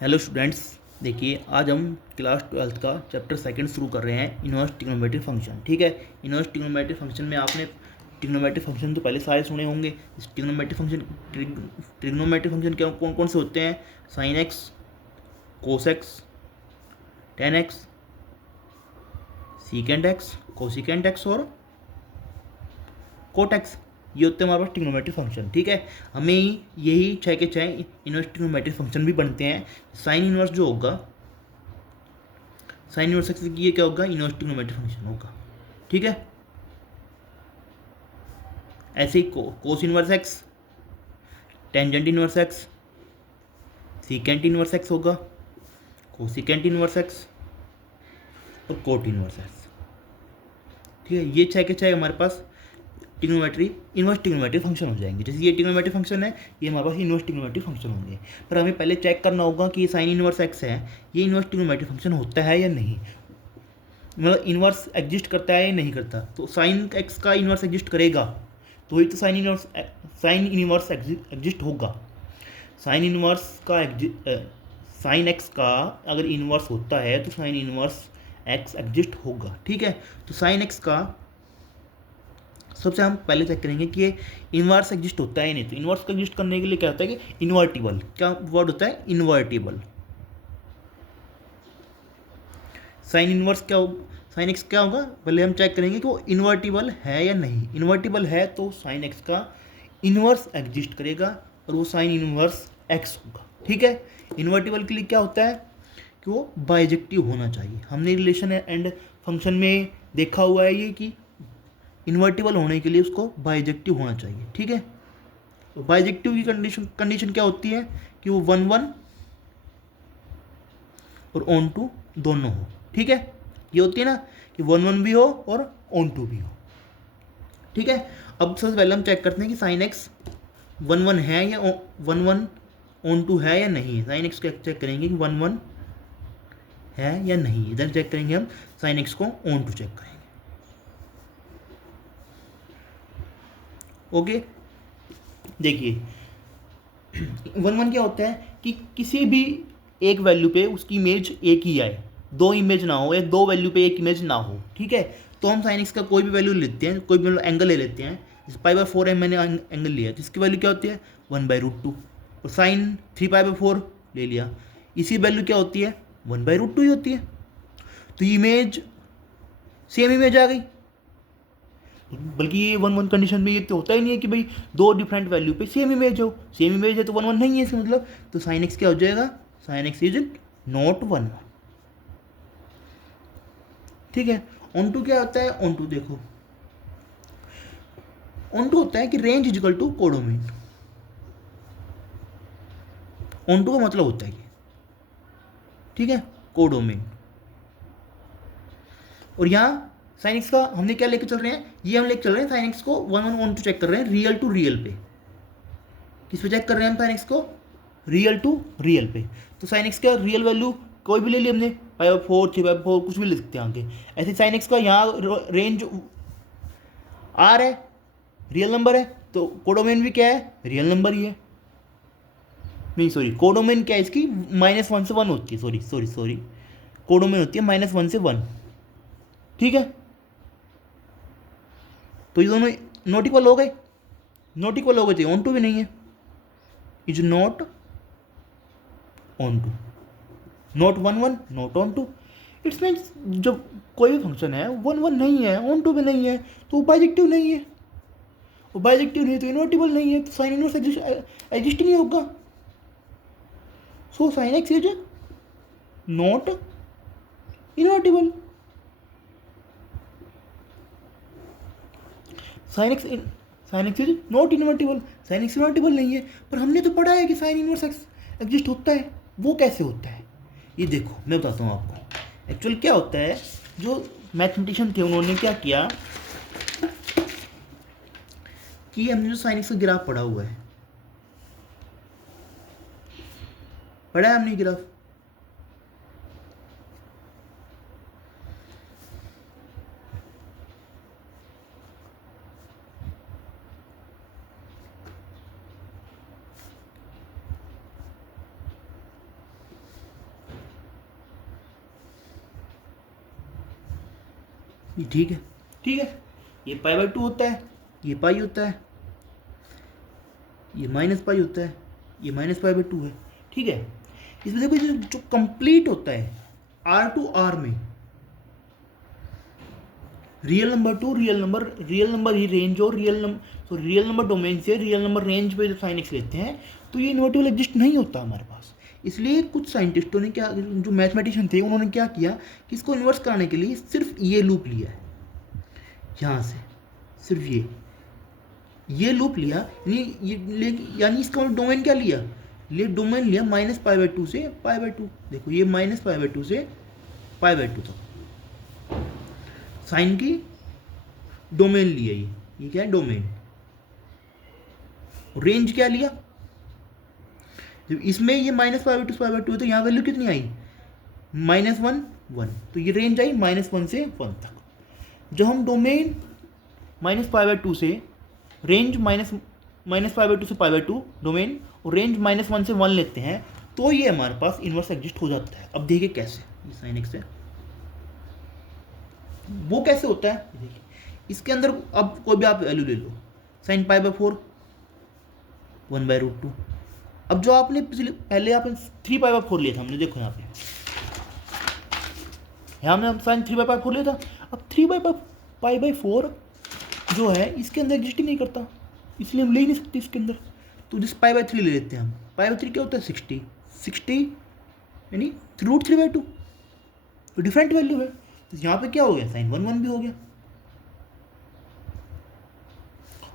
Hello students, देखिए आज हम क्लास 12th का चैप्टर सेकंड शुरू कर रहे हैं, इनवर्स ट्रिग्नोमेट्रिक फंक्शन। ठीक है। इनवर्स ट्रिग्नोमेट्रिक फंक्शन में आपने ट्रिग्नोमेट्रिक फंक्शन तो पहले सारे सुने होंगे। इस ट्रिग्नोमेट्रिक फंक्शन क्या कौन कौन से होते हैं? Sine x, cos x, ten x, सीकेंड x, cosecant x और कोट एक्स। ये होते हैं हमारे पास ट्रिग्नोमेट्रिक फंक्शन। ठीक है। हमें यही 6 के 6 इनवर्स ट्रिग्नोमेट्रिक फंक्शन भी बनते हैं। साइन इनवर्स जो होगा, साइन इनवर्स एक्स ये क्या होगा? इनवर्स ट्रिग्नोमेट्रिक फंक्शन होगा। ठीक है। ऐसे ही cos inverse x, tangent inverse x, secant inverse x होगा, कोसिकेंट इनवर्स एक्स और कोट इनवर्स एक्स। ठीक है। ये 6 के 6 हमारे पास ट्रिग्नोमेट्री इनवर्स ट्रिग्नोमेट्री फंक्शन हो जाएंगे। जैसे ये ट्रिग्नोमेट्री फंक्शन है, ये हमारे पास इनवर्स ट्रिग्नोमेट्री फंक्शन होंगे। पर हमें पहले चेक करना होगा कि ये साइन इनवर्स एक्स है, ये इनवर्स ट्रिग्नोमेट्री फंक्शन होता है या नहीं, मतलब इनवर्स एग्जिस्ट करता है या नहीं करता। तो साइन एक्स का इनवर्स एग्जिस्ट करेगा तो ही तो साइन इनवर्स एग्जिस्ट होगा। साइन इनवर्स का साइन एक्स का अगर इनवर्स होता है तो साइन इनवर्स एक्स एग्जिस्ट होगा। ठीक है। तो साइन एक्स का सबसे हम पहले चेक करेंगे कि ये इनवर्स एग्जिस्ट होता है या नहीं। तो इनवर्स को एग्जिस्ट करने के लिए क्या होता है कि इन्वर्टिबल, क्या वर्ड होता है? इन्वर्टिबल। साइन इनवर्स क्या हो, साइन एक्स क्या होगा? पहले हम चेक करेंगे कि वो इन्वर्टिबल है या नहीं। इन्वर्टिबल है तो साइन एक्स का इनवर्स एग्जिस्ट करेगा और वो साइन इनवर्स एक्स होगा। ठीक है। इन्वर्टिबल के लिए क्या होता है कि वो बाइजेक्टिव होना चाहिए। हमने रिलेशन एंड फंक्शन में देखा हुआ है ये कि इन्वर्टिबल होने के लिए उसको बाइजेक्टिव होना चाहिए। ठीक है। तो बाइजेक्टिव की कंडीशन क्या होती है कि वो 1 1 और ऑन टू दोनों हो। ठीक है। ये होती है ना कि 1 1 भी हो और ऑन टू भी हो। ठीक है। अब सबसे पहले हम चेक करते हैं कि साइन एक्स 1 1 है या 1 1 ऑन टू है या नहीं है। साइन एक्स को चेक करेंगे कि 1 1 है या नहीं। इधर चेक करेंगे हम साइन एक्स को ऑन टू चेक करेंगे। ओके। देखिए 1 1 क्या होता है कि किसी भी एक वैल्यू पे उसकी इमेज एक ही आए, दो इमेज ना हो या दो वैल्यू पे एक इमेज ना हो। ठीक है। तो हम साइन एक्स का कोई भी वैल्यू लेते हैं, कोई भी एंगल ले लेते हैं। जैसे पाई/4 मैंने एंगल लिया जिसकी वैल्यू क्या होती है 1/√2 और साइन 3π/4 ले लिया, इसी वैल्यू क्या होती है 1/√2 ही होती है। तो इमेज सेम इमेज आ गई। बल्कि ये 1 1 कंडीशन में ये तो होता ही नहीं है कि भाई दो डिफरेंट वैल्यू पे सेम इमेज हो। सेम इमेज है तो 1 1 नहीं है इसका मतलब। तो साइन एक्स क्या हो जाएगा? Sine x is not 1 1। ठीक है। ऑन टू क्या होता है? ऑन टू देखो, ऑन टू होता है कि range is equal to codomain. Onto का मतलब होता है ये। ठीक है, कोडोमेन। और यहाँ साइन एक्स का हमने क्या लेके चल रहे हैं? ये हम लेके चल रहे हैं साइन एक्स को 1 1 ऑन टू चेक कर रहे हैं रियल टू रियल पे। किस पे चेक कर रहे हैं हम साइन एक्स को? रियल टू रियल पे। तो साइन एक्स का रियल वैल्यू कोई भी ले ली हमने, 5/4 3/4 कुछ भी ले सकते हैं आगे। ऐसे साइन एक्स का यहाँ रेंज आर है, रियल नंबर है, तो कोडोमेन भी क्या है? रियल नंबर ही है। नहीं सॉरी, कोडोमेन क्या है इसकी? -1 से 1 होती है। सॉरी सॉरी सॉरी, कोडोमेन होती है -1 से 1। ठीक है। तो ये दोनों नॉट इक्वल हो गए, नॉट इक्वल हो गए थे, ऑन टू भी नहीं है, is not onto, not 1 1 not onto. It's means जब कोई भी फंक्शन है 1 1 नहीं है, ऑन टू भी नहीं है, तो वो बाइजेक्टिव नहीं है। वो बाइजेक्टिव नहीं है तो इन्वर्टिबल नहीं है, तो साइन इनवर्स एग्जिस्ट नहीं होगा। So sine x is not invertible. Sign x is not invertible. Sine x invertible नहीं है। पर हमने तो पढ़ा है कि साइन इनवर्स एक्स एग्जिस्ट होता है। वो कैसे होता है ये देखो, मैं बताता हूँ आपको। एक्चुअल क्या होता है, जो मैथमेटिशियन थे उन्होंने क्या किया कि हमने जो साइन एक्स का ग्राफ पढ़ा हुआ है, पढ़ा है हमने ग्राफ। ये ठीक है, ठीक है। ये पाई बाई टू होता है, ये पाई होता है, ये माइनस पाई होता है, ये माइनस पाई बाई टू है, ठीक है। इसमें देखो जो कंप्लीट होता है आर टू आर में, real number to real number ही रेंज और रियल नंबर डोमेन से रियल नंबर रेंज पे जो साइन एक्स लेते हैं, तो ये इन्वर्टिबल एग्जिस्ट नहीं होता हमारे पास। इसलिए कुछ साइंटिस्टों ने क्या, जो मैथमेटिशियन थे, उन्होंने क्या किया कि इसको इन्वर्स कराने के लिए सिर्फ ये लूप लिया है, यहाँ से सिर्फ ये लूप लिया, यानी इसका डोमेन क्या लिया, डोमेन लिया माइनस पाई बाई टू से पाई बाई टू। देखो ये माइनस पाई बाई टू से पाई बाई टू तक साइन की डोमेन लिया, ये क्या है डोमेन। रेंज क्या लिया, जब इसमें ये माइनस पाई बाई टू है तो यहाँ वैल्यू कितनी आई, -1 1, तो ये रेंज आई -1 से 1 तक। जब हम domain minus pi by two से range minus pi by two से पाई बाई टू डोमेन और रेंज -1 से 1 लेते हैं, तो ये हमारे पास इन्वर्स एग्जिस्ट हो जाता है। अब देखिए कैसे, ये साइन एक्स है, वो कैसे होता है देखिए। इसके अंदर अब कोई भी आप वैल्यू ले लो, साइन पाई बाई 4 1/√2। अब जो आपने पहले आपने 3 पाई बाई 4 लिया था हमने, देखो यहाँ हमने साइन 3 बाई 4 लिया था। अब 3 पाई बाई 4 जो है इसके अंदर एग्जिस्ट ही नहीं करता, इसलिए हम ले ही नहीं सकते इसके अंदर। तो जिस पाई बाई 3 ले लेते हैं हम, पाई बाई 3 क्या होता है 60 यानी √3/2, तो डिफरेंट वैल्यू है। तो यहाँ पे क्या हो गया, साइन 1 1 भी हो गया।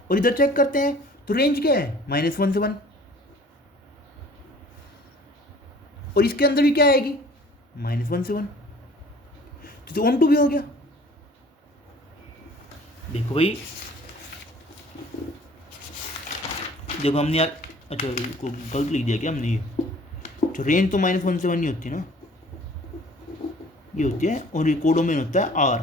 और इधर चेक करते हैं तो रेंज क्या है -1 से 1, और इसके अंदर भी क्या आएगी -1 से 1, तो ऑन टू भी हो गया। देखो भाई, जब हमने यार अच्छा को गलत लिख दिया क्या हमने, ये तो रेंज तो -1 से 1 नहीं होती ना, ये होती है, और ये कोडोमेन होता है आर,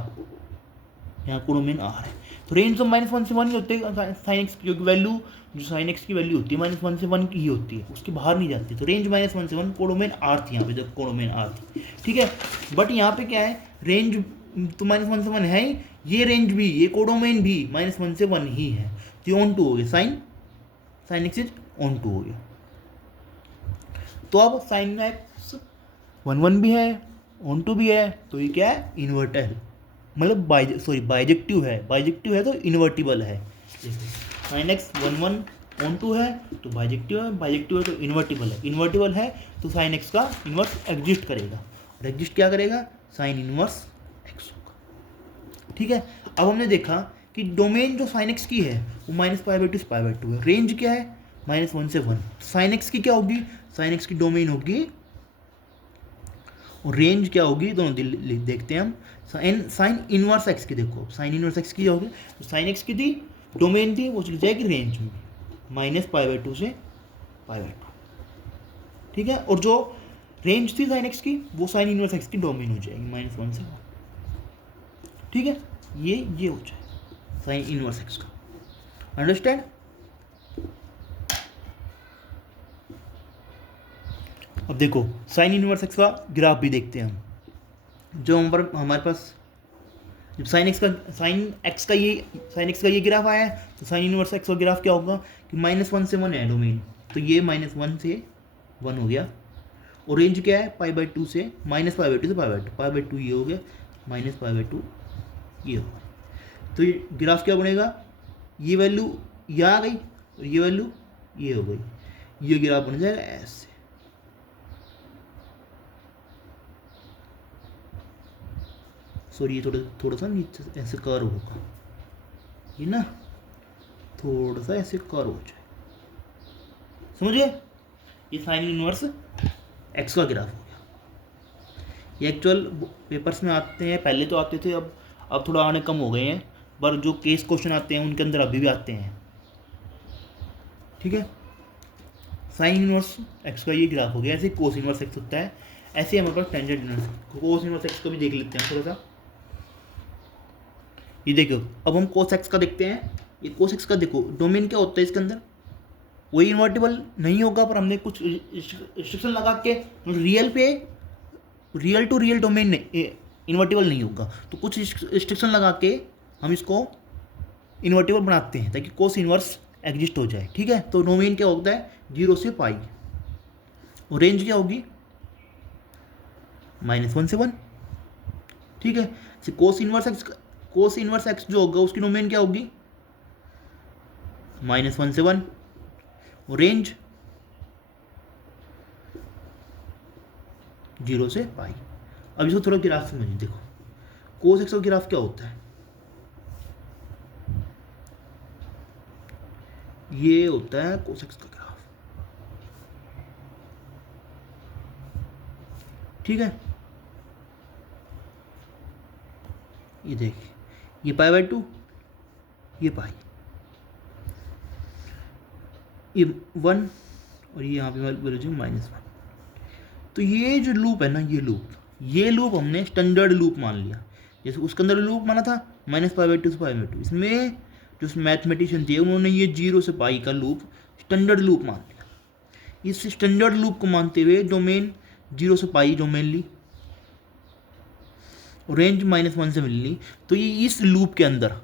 यहाँ कोडोमेन आर है। तो रेंज तो -1 से 1 ही होते हैं साइन एक्स, क्योंकि वैल्यू जो साइन एक्स की वैल्यू होती है -1 से 1 की ही होती है, उसके बाहर नहीं जाती। तो रेंज -1 से 1 कोडोमेन आर थी यहाँ पे, जब कोडोमेन आर थी, ठीक है। बट यहाँ पे क्या है, रेंज तो -1 से 1 है ही, ये रेंज भी, ये कोडोमेन भी -1 से 1 ही है, तो ये ऑन टू हो गया, sine x is onto हो गया। तो अब साइन एक्स 1 1 भी है, ऑन टू भी है, तो ये क्या है इन्वर्टर, मतलब बाइजेक्टिव है तो इन्वर्टिबल है। साइन एक्स 1 1 ऑन टू है तो बाइजेक्टिव है तो इन्वर्टिबल है तो साइन एक्स का इन्वर्स एग्जिस्ट करेगा, और एग्जिस्ट क्या करेगा, साइन इन्वर्स एक्स होगा, ठीक है। अब हमने देखा कि डोमेन जो साइन एक्स की है वो -π/2 से π/2 है, रेंज क्या है -1 से 1, साइन एक्स की क्या होगी, साइन एक्स की डोमेन होगी और रेंज क्या होगी, दोनों देखते हैं हम। साइन इनवर्स एक्स की, देखो साइन इनवर्स एक्स की होगी, तो साइन एक्स की थी डोमेन थी, वो चली जाएगी रेंज में -π/2 से π/2, ठीक है। और जो रेंज थी साइन एक्स की, वो साइन इनवर्स एक्स की डोमेन हो जाएगी -1 से 1, ठीक है। ये हो जाए साइन इनवर्स एक्स का, अंडरस्टैंड। अब देखो साइन इनवर्स एक्स का ग्राफ भी देखते हैं हम। जो हमारे पास जब साइन एक्स का ये ग्राफ आया है, तो साइन इनवर्स एक्स का ग्राफ क्या होगा कि -1 से 1 है डोमेन, तो ये -1 से 1 हो गया, और रेंज क्या है π/2 से -π/2 से π/2 ये हो गया, -π/2 ये हो गया। तो ये ग्राफ क्या बनेगा, ये वैल्यू ये आ गई और ये वैल्यू ये हो गई, ये ग्राफ बन जाएगा ऐसे। सॉरी, ये थोड़ा सा नीचे ऐसे कर्व होगा, ये ना थोड़ा सा ऐसे कर्व हो जाए, समझिए। ये साइन इनवर्स एक्स का ग्राफ हो गया। ये एक्चुअल पेपर्स में आते हैं, पहले तो आते थे, अब थोड़ा आने कम हो गए हैं, पर जो केस क्वेश्चन आते हैं उनके अंदर अभी भी आते हैं, ठीक है। साइन इनवर्स एक्स का ये ग्राफ हो गया। ऐसे कोस इनवर्स एक्स होता है, ऐसे हमारे पास tangent inverse, cos inverse x को भी देख लेते हैं थोड़ा सा। ये देखो, अब हम कोस एक्स का देखते हैं। ये कोस एक्स का देखो डोमेन क्या होता है इसके अंदर, वही इन्वर्टिबल नहीं होगा, पर हमने कुछ रिस्ट्रिक्शन लगा के real to real domain invertible नहीं होगा। तो कुछ रिस्ट्रिक्शन लगा के हम इसको इन्वर्टिबल बनाते हैं ताकि कोस इन्वर्स एग्जिस्ट हो जाए। ठीक है, तो डोमेन क्या होता है 0 से पाई, और रेंज क्या होगी -1 से 1। ठीक है, कोस इनवर्स एक्स जो होगा उसकी डोमेन क्या होगी -1 से 1, और रेंज 0 से पाई। अब इसको थोड़ा ग्राफ समझिए। देखो कोस एक्स का ग्राफ क्या होता है, ये होता है कोस एक्स का ग्राफ। ठीक है, ये देखिए, ये π/2, ये पाई, ये 1, और ये यहाँ पे वैल्यू -1। तो ये जो लूप है ना, ये लूप हमने स्टैंडर्ड लूप मान लिया। जैसे उसके अंदर लूप माना था -π/2 से π/2, इसमें जो मैथमेटिशियन थे उन्होंने ये 0 से पाई का लूप स्टैंडर्ड लूप मान लिया। इस स्टैंडर्ड लूप को मानते हुए डोमेन 0 से पाई डोमेन ली, रेंज -1 से मिल ली। तो ये इस लूप के अंदर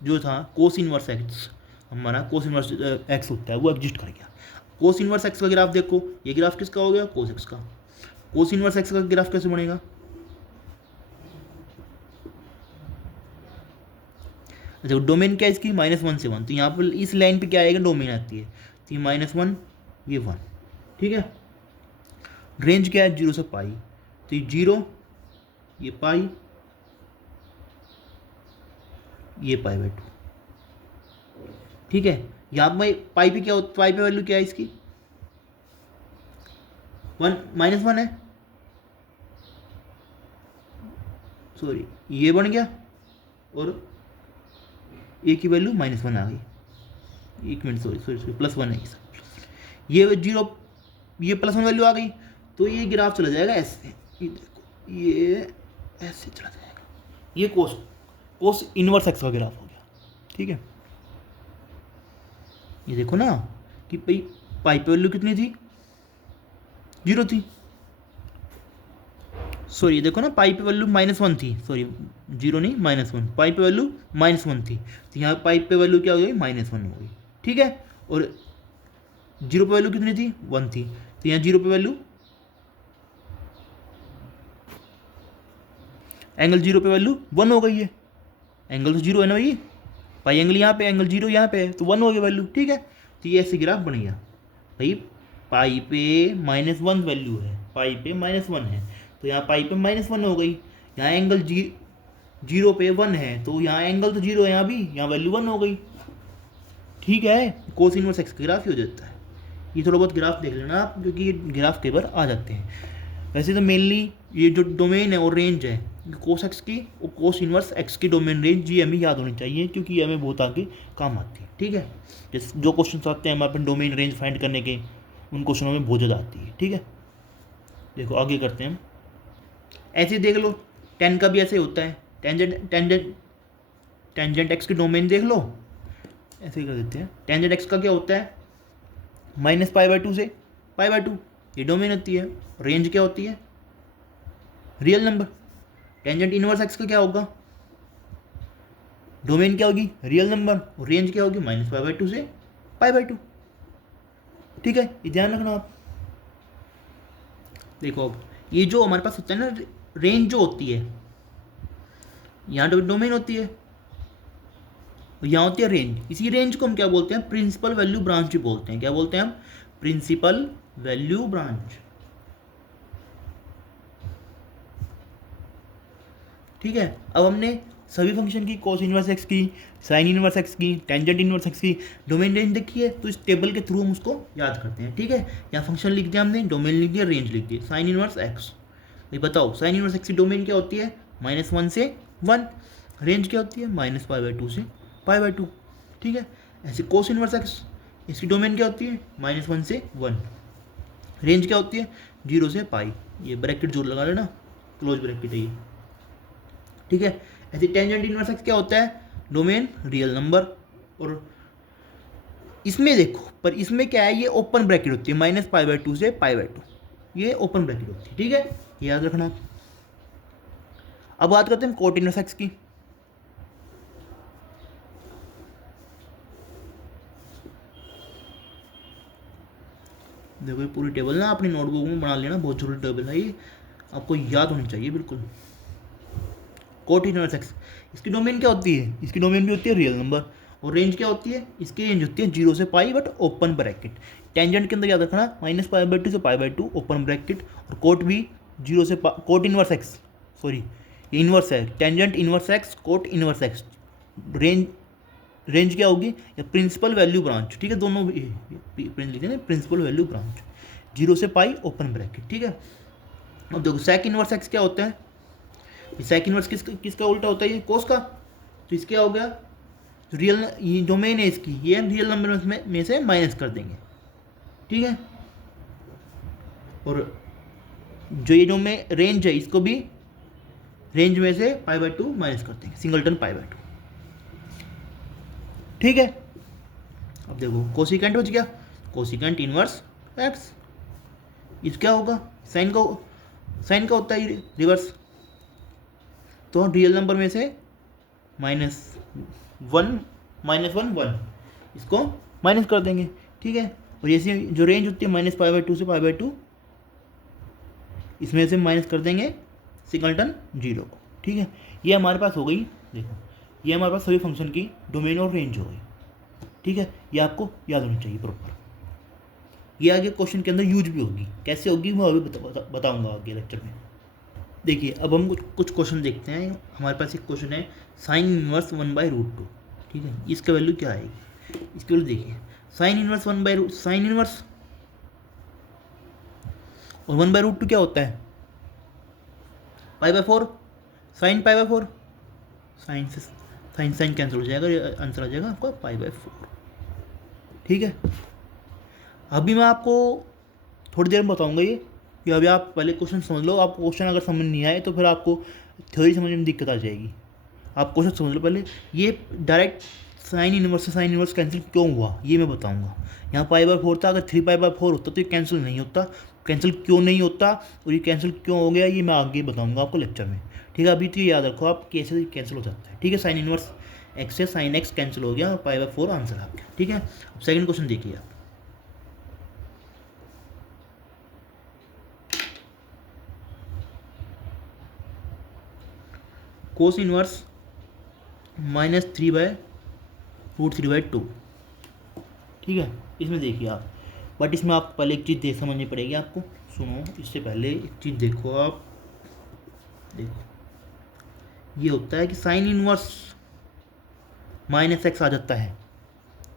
जो था कोस इनवर्स एक्स, हमारा कोस इनवर्स एक्स होता है, वो एग्जिस्ट कर गया। कोस इनवर्स एक्स का ग्राफ देखो, ये ग्राफ किसका हो गया कोस एक्स का। कोस इनवर्स एक्स का ग्राफ कैसे बनेगा, अच्छा डोमेन क्या है इसकी -1 से 1, तो यहाँ पर इस लाइन पे क्या आएगा डोमेन आती है, तो ये -1 ये 1। ठीक है, रेंज क्या है 0 से पाई, तो ये 0 ये पाई, ये π/2। ठीक है, यहाँ पर पाई पे क्या होता, पाई पे वैल्यू क्या है इसकी 1 है, सॉरी ये बन गया, और ए की वैल्यू -1 आ गई। एक मिनट, सॉरी +1 है ये 0, ये +1 वैल्यू आ गई। तो ये ग्राफ चला जाएगा ऐसे, ये देखो ये ऐसे चला जाएगा, ये कोस इनवर्स एक्स का ग्राफ हो गया। ठीक है, ये देखो ना कि पाई पे वैल्यू कितनी थी 0 थी, सॉरी देखो ना पाई पे वैल्यू -1 थी, सॉरी 0 नहीं -1, पाई पे वैल्यू -1 थी, तो यहाँ पाई पे वैल्यू क्या हो गई -1 हो गई। ठीक है, और 0 पे वैल्यू कितनी थी 1 थी, तो यहाँ 0 पे वैल्यू एंगल 0 पे वैल्यू 1 हो गई है, एंगल तो 0 है ना भाई, पाई एंगल यहाँ पे, एंगल 0 यहाँ पे है, तो 1 हो गया वैल्यू। ठीक है, तो ये ऐसे ग्राफ बन गया भाई, पाई पे -1 वैल्यू है, पाई पे -1 है, तो यहाँ पाई पे -1 हो गई, यहाँ एंगल 0 पे 1 है, तो यहाँ एंगल तो 0 है, यहाँ भी यहाँ वैल्यू 1 हो गई। ठीक है, कोस इनवर्स एक्स का ग्राफ ही हो जाता है। ये थोड़ा बहुत ग्राफ देख लेना आप, क्योंकि ये ग्राफ कई बार आ जाते हैं। वैसे तो मेनली ये जो डोमेन है और रेंज है कोस एक्स की और कोस इनवर्स एक्स की डोमेन रेंज, ये हमें याद होनी चाहिए, क्योंकि ये हमें बहुत आगे काम आती है। ठीक है, जैसे जो क्वेश्चन आते हैं हमारे अपन डोमेन रेंज फाइंड करने के, उन क्वेश्चनों में बहुत ज़्यादा आती है। ठीक है, देखो आगे करते हैं हम, ऐसे देख लो 10 का भी ऐसे होता है, टेंजेंट एक्स की डोमेन देख लो, ऐसे ही कर देते हैं। टेंजेंट एक्स का क्या होता है -π/2 से π/2, ये डोमेन होती है। रेंज क्या होती है real number. Tangent inverse x का क्या होगा, डोमेन क्या होगी रियल नंबर, और रेंज क्या होगी -π/2 से π/2। ठीक है, ये ध्यान रखना आप। देखो अब ये जो हमारे पास होता है ना, रेंज जो होती है, यहाँ डोमेन होती है, यहाँ होती है रेंज। इसी रेंज को हम क्या बोलते हैं, प्रिंसिपल वैल्यू ब्रांच भी बोलते हैं। क्या बोलते हैं हम, प्रिंसिपल वैल्यू ब्रांच। ठीक है, अब हमने सभी फंक्शन की कोस इनवर्स एक्स की, साइन इनवर्स एक्स की, टेंजेंट इनवर्स एक्स की डोमेन रेंज देखी है, तो इस टेबल के थ्रू हम उसको याद करते हैं। ठीक है, यहाँ फंक्शन लिख दिया हमने, डोमेन लिख दिया, रेंज लिख दिया, साइन इनवर्स एक्स। ये बताओ साइन इनवर्स एक्स की डोमेन क्या होती है -1 से 1, रेंज क्या होती है -π/2 से π/2। ठीक है, ऐसे कोस इनवर्स एक्स, इसकी डोमेन क्या होती है -1 से 1, रेंज क्या होती है 0 से पाई। ये ब्रैकेट जोड़ लगा लेना, क्लोज ब्रैकेट है ये। ठीक है, ऐसे टेंजेंट इनवर्स एक्स क्या होता है, डोमेन रियल नंबर, और इसमें देखो पर इसमें क्या है, ये ओपन ब्रैकेट होती है -π/2 से π/2, ये ओपन ब्रैकेट होती है। ठीक है, ये याद रखना। अब बात करते हैं कोट इनवर्स एक्स की। देखो ये पूरी टेबल ना अपनी नोटबुक में बना लेना, बहुत जरूरी टेबल है ये, आपको याद होनी चाहिए बिल्कुल। कोट इनवर्स एक्स, इसकी डोमेन क्या होती है? इसकी डोमेन भी होती है रियल नंबर, और रेंज क्या होती है? इसकी रेंज होती है 0 से पाई बट ओपन ब्रैकेट। टेंजेंट के अंदर याद रखना -π/2 से π/2 ओपन ब्रैकेट, और कोट भी 0 से कोट इनवर्स एक्स, सॉरी ये इनवर्स है, tangent inverse x coat inverse x. Range क्या होगी? या प्रिंसिपल वैल्यू ब्रांच, ठीक है, दोनों लिखते हैं प्रिंसिपल वैल्यू ब्रांच, 0 से पाई ओपन ब्रैकेट, ठीक है। अब देखो सेक इनवर्स एक्स क्या होता है? सेक इनवर्स किसका उल्टा होता है? ये कोस का। तो इसके क्या हो गया? रियल ये डोमेन है इसकी, ये रियल नंबर में से माइनस कर देंगे, ठीक है। और जो ये डोमेन रेंज है इसको भी रेंज में से π/2 माइनस कर देंगे, सिंगलटन π/2, ठीक है। अब देखो कोसिकेंट बच गया, कोसिकेंट इनवर्स एक्स, इस क्या होगा? साइन का होता है रिवर्स, तो रियल नंबर में से -1 1 इसको माइनस कर देंगे, ठीक है। और जैसे जो रेंज होती है -π/2 से π/2, इसमें से माइनस कर देंगे सिंगलटन 0 को, ठीक है। ये हमारे पास हो गई, देखो ये हमारे पास सभी फंक्शन की डोमेन और रेंज हो गई, ठीक है। ये आपको याद होनी चाहिए प्रॉपर। ये आगे क्वेश्चन के अंदर यूज भी होगी, कैसे होगी वो अभी बताऊंगा आगे लेक्चर में। देखिए अब हम कुछ क्वेश्चन देखते हैं। हमारे पास एक क्वेश्चन है साइन इनवर्स 1/√2, ठीक है। इसका वैल्यू क्या आएगी? इसकी वैल्यू देखिए, साइन इनवर्स साइन इनवर्स और 1/√2 क्या होता है? π/4, साइन π/4, साइन से साइन कैंसिल हो जाएगा, आंसर आ जाएगा आपका π/4, ठीक है। अभी मैं आपको थोड़ी देर में बताऊंगा ये, कि अभी आप पहले क्वेश्चन समझ लो। आपको क्वेश्चन अगर समझ नहीं आए तो फिर आपको थ्योरी समझने में दिक्कत आ जाएगी। आप क्वेश्चन समझ लो पहले। ये डायरेक्ट साइन इनवर्स से साइन इनवर्स कैंसिल क्यों हुआ ये मैं बताऊंगा। यहाँ π/4 था, अगर 3π/4 होता तो ये कैंसिल नहीं होता। कैंसिल क्यों नहीं होता और ये कैंसिल क्यों हो गया ये मैं आगे बताऊंगा आपको लेक्चर में, ठीक है। अभी तो ये याद रखो आप कैसे कैंसिल हो जाता है, ठीक है। साइन इनवर्स एक्स से साइन एक्स कैंसिल हो गया और π/4 आंसर आ गया, ठीक है। अब सेकंड क्वेश्चन देखिए आप। कोस इनवर्स -3/√3/2, ठीक है। इसमें देखिए आप, बट इसमें आप पहले एक चीज़ देख समझनी पड़ेगी आपको। सुनो, इससे पहले एक चीज़ देखो आप, देखो ये होता है कि साइन इनवर्स -x आ जाता है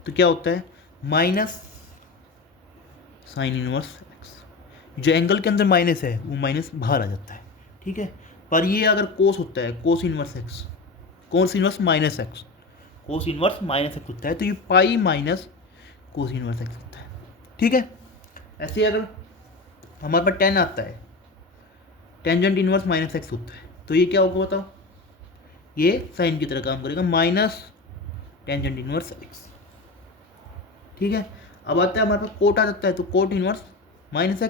तो क्या होता है? माइनस साइन इनवर्स x, जो एंगल के अंदर माइनस है वो माइनस बाहर आ जाता है, ठीक है। पर ये अगर कोस होता है, cos inverse x, cos inverse -x, cos inverse -x होता है, तो ये पाई माइनस कोस इनवर्स x होता है, ठीक है। ऐसे अगर हमारे पास 10 आता है, टेंजेंट इनवर्स -x होता है, तो ये क्या होगा बताओ? ये साइन की तरह काम करेगा, माइनस टेंजेंट इनवर्स x, ठीक है। अब आता है हमारे पास कोट आ जाता है, तो कोट इनवर्स -x,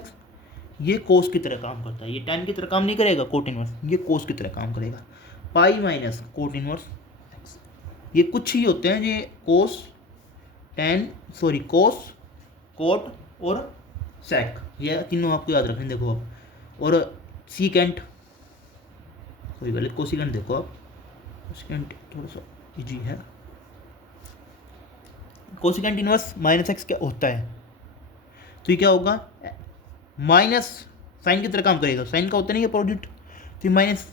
ये कोस की तरह काम करता है। ये tan की तरह काम नहीं करेगा कोट इनवर्स, ये कोस की तरह काम करेगा। Pi minus cot inverse x, ये कुछ ही होते हैं ये कोस कोस कोट और सेक, ये तीनों आपको याद रखने। देखो आप, और सीकेंट, कोई पहले कोसिकेंट देखो आप, कोसिकेंट थोड़ा सा इजी है। कोसिकेंट इनवर्स -x क्या होता है? तो ये क्या होगा? माइनस साइन की तरह काम करेगा, साइन का होता नहीं है अपोजिट, तो माइनस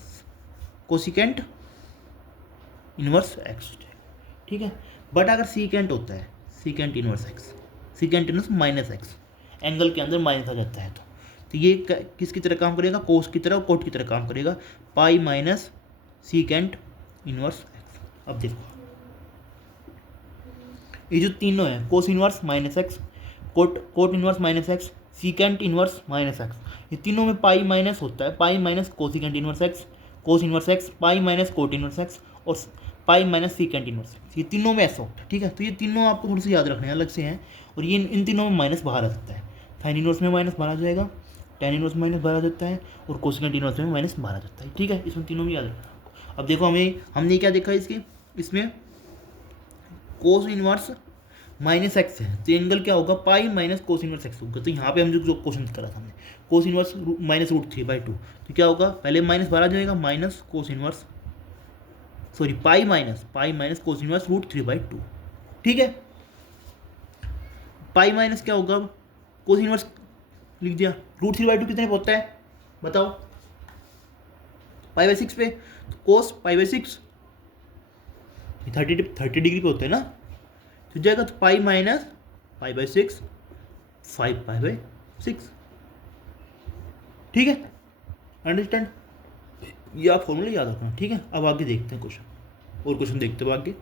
कोसिकेंट इनवर्स x, ठीक है। बट अगर सीकेंट होता है, secant inverse x, secant inverse -x, angle के अंदर माइनस आ जाता है, तो ये किसकी तरह काम करेगा? कोस की तरह और कोट की तरह काम करेगा, pi minus secant inverse x। अब देखो ये जो तीनों है, cos inverse -x, cot inverse -x, secant inverse -x, ये तीनों में पाई माइनस होता है, pi minus cosecant inverse x, cos inverse x, pi minus cot inverse x और pi minus secant inverse x, ये तीनों में ऐसा होता है, ठीक है। तो ये तीनों आपको थोड़ी सी याद रखने अलग से हैं, और ये इन तीनों में माइनस बाहर आ सकता है। साइन इनवर्स में माइनस बाहर आ जाएगा, टेन इनवर्स माइनस बाहर आ जाता है, और कोसिकेंट इनवर्स में माइनस बाहर आ जाता है, ठीक है। इसमें तीनों में याद रखना। अब देखो हमने क्या देखा इसमें कोस इनवर्स माइनस एक्स है, तो एंगल क्या होगा, पाई माइनस कोस इनवर्स एक्स होगा। तो यहाँ पे हम जो क्वेश्चन करा था हमने, कोस इनवर्स माइनस √3/2, तो क्या होगा, पहले माइनस बाहर आ जाएगा, माइनस कोस इनवर्स सॉरी पाई माइनस कोस इनवर्स √3/2। ठीक है, पाई माइनस क्या होगा, कोस इनवर्स लिख दिया, √3/2 कितने पे होता है बताओ, पाई/6 पे, तो कोस पाई/6 30 डिग्री पे होते हैं ना, तो जाएगा तो पाई माइनस पाई/6 5 पाई/6। ठीक है, अंडरस्टैंड, ये आप फॉर्मूला याद रखना। ठीक है, अब आगे देखते हैं क्वेश्चन, और क्वेश्चन देखते हैं आगे।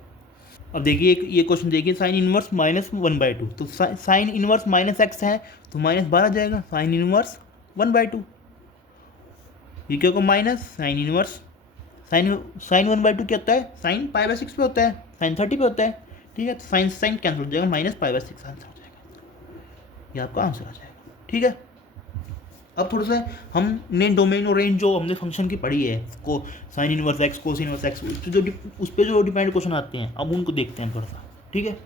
अब देखिए ये क्वेश्चन देखिए, साइन इनवर्स -1/2, तो साइन इनवर्स माइनस एक्स है, तो माइनस बाहर आ जाएगा, साइन इनवर्स 1/2, ये क्या होगा माइनस साइन इनवर्स साइन 1/2 क्या होता है, साइन पाई/6 पे होता है, साइन 30 पे होता है। ठीक है, तो साइन साइन कैंसिल हो जाएगा, माइनस पाई/6 आंसर हो जाएगा, ये आपका आंसर आ जाएगा। ठीक है, अब थोड़ा सा हमने डोमेन और रेंज जो हमने फंक्शन की पढ़ी है, को sine inverse x cos inverse x, उस पर जो डिपेंड क्वेश्चन आते हैं, अब उनको देखते हैं थोड़ा सा। ठीक है,